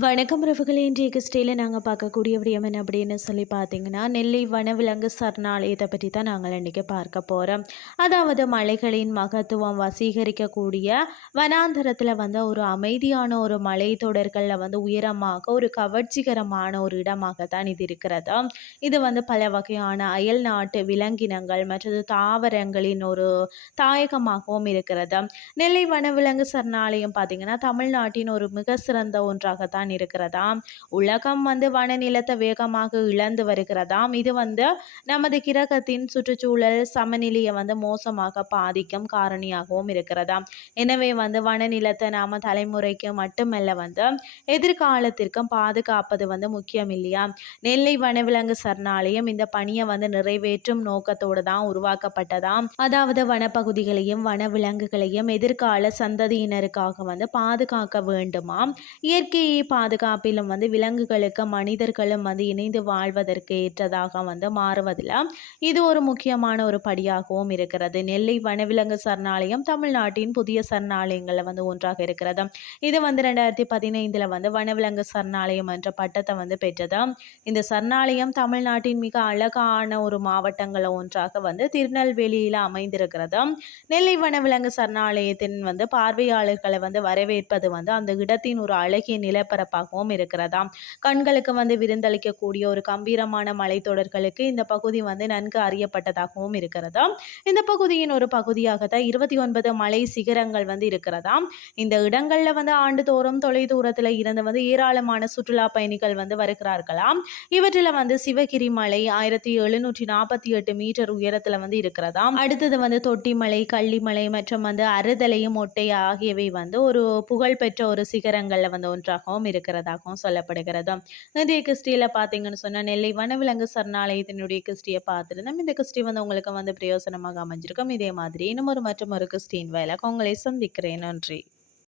வணக்கம் ரவுகளே இன்றைய கிறிஸ்டியில் நாங்கள் பார்க்கக்கூடிய விடயம் என்ன அப்படின்னு சொல்லி பார்த்தீங்கன்னா நெல்லை வனவிலங்கு சரணாலயத்தை பற்றி தான் நாங்கள் இன்றைக்கி பார்க்க போகிறோம் அதாவது மலைகளின் மகத்துவம் வசீகரிக்கக்கூடிய வனாந்தரத்தில் வந்து ஒரு அமைதியான ஒரு மலை தொடர்களில் வந்து உயரமாக ஒரு கவர்ச்சிகரமான ஒரு இடமாக தான் இது இருக்கிறது. இது வந்து பல வகையான அயல் நாட்டு விலங்கினங்கள் மற்றது தாவரங்களின் ஒரு தாயகமாகவும் இருக்கிறது. நெல்லை வனவிலங்கு சரணாலயம் பார்த்திங்கன்னா தமிழ்நாட்டின் ஒரு மிக சிறந்த ஒன்றாகத்தான் தான் இருக்கிறதாம். உலகம் வந்து வனநிலத்தை வேகமாக இழந்து வருகிறதாம். இது வந்து நமது கிரகத்தின் சுற்றுச்சூழல் சமநிலையை வந்து மோசமாக பாதிக்கும் காரணியாகவும் இருக்கிறதாம். எனவே வந்து வனநிலத்தை நாம தலைமுறைக்கு மட்டுமல்ல வந்து எதிர்காலத்திற்கும் பாதுகாப்பது வந்து முக்கியம் இல்லையா? நெல்லை வனவிலங்கு சரணாலயம் இந்த பணியை வந்து நிறைவேற்றும் நோக்கத்தோடு தான் உருவாக்கப்பட்டதாம். அதாவது வனப்பகுதிகளையும் வனவிலங்குகளையும் எதிர்கால சந்ததியினருக்காக வந்து பாதுகாக்க வேண்டுமாம். இயற்கையை பாதுகாப்பிலும் வந்து விலங்குகளுக்கு மனிதர்களும் வந்து இணைந்து வாழ்வதற்கு ஏற்றதாக வந்து மாறுவதில் இது ஒரு முக்கியமான ஒரு படியாகவும் இருக்கிறது. நெல்லை வனவிலங்கு சரணாலயம் தமிழ்நாட்டின் புதிய சரணாலயங்களில் வந்து ஒன்றாக இருக்கிறது. இது வந்து ரெண்டாயிரத்தி பதினைந்தில் வந்து வனவிலங்கு சரணாலயம் என்ற பட்டத்தை வந்து பெற்றது. இந்த சரணாலயம் தமிழ்நாட்டின் மிக அழகான ஒரு மாவட்டங்களில் ஒன்றாக வந்து திருநெல்வேலியில் அமைந்திருக்கிறது. நெல்லை வனவிலங்கு சரணாலயத்தின் வந்து பார்வையாளர்களை வந்து வரவேற்பது வந்து அந்த இடத்தின் ஒரு அழகிய நிலப்பரப்பு பரப்பாகவும் இருக்கிறதாம். கண்களுக்கு வந்து விருந்தளிக்கக்கூடிய ஒரு கம்பீரமான மலைத்தொடர்களுக்கு இந்த பகுதி வந்து நன்கு அறியப்பட்டதாகவும் இருக்கிறதா இந்த பகுதியின் ஒரு பகுதியாகத்தான் இருபத்தி ஒன்பது மலை சிகரங்கள் வந்து இருக்கிறதாம். இந்த இடங்கள்ல வந்து ஆண்டுதோறும் தொலை தூரத்தில் இருந்து வந்து ஏராளமான சுற்றுலா பயணிகள் வந்து வருகிறார்களாம். இவற்றில் வந்து சிவகிரி மலை ஆயிரத்தி எழுநூற்றி நாற்பத்தி எட்டு மீட்டர் உயரத்தில் வந்து இருக்கிறதாம். அடுத்தது வந்து தொட்டிமலை கள்ளிமலை மற்றும் வந்து அறுதலையும் ஒட்டை ஆகியவை வந்து ஒரு புகழ்பெற்ற ஒரு சிகரங்களில் வந்து ஒன்றாகவும் இருக்கு இருக்கிறதாகவும் சொல்லப்படுகிறது. இன்றைய கிறிஸ்டியில் பார்த்தீங்கன்னு சொன்னால் நெல்லை வனவிலங்கு சரணாலயத்தினுடைய கிறிஸ்டியை பார்த்துருந்தோம் இந்த கிறிஸ்டி வந்து உங்களுக்கு வந்து பிரயோசனமாக அமைஞ்சிருக்கும். இதே மாதிரி இன்னும் ஒரு மற்றும் ஒரு கிறிஸ்டின் வயலாக உங்களை சந்திக்கிறேன். நன்றி.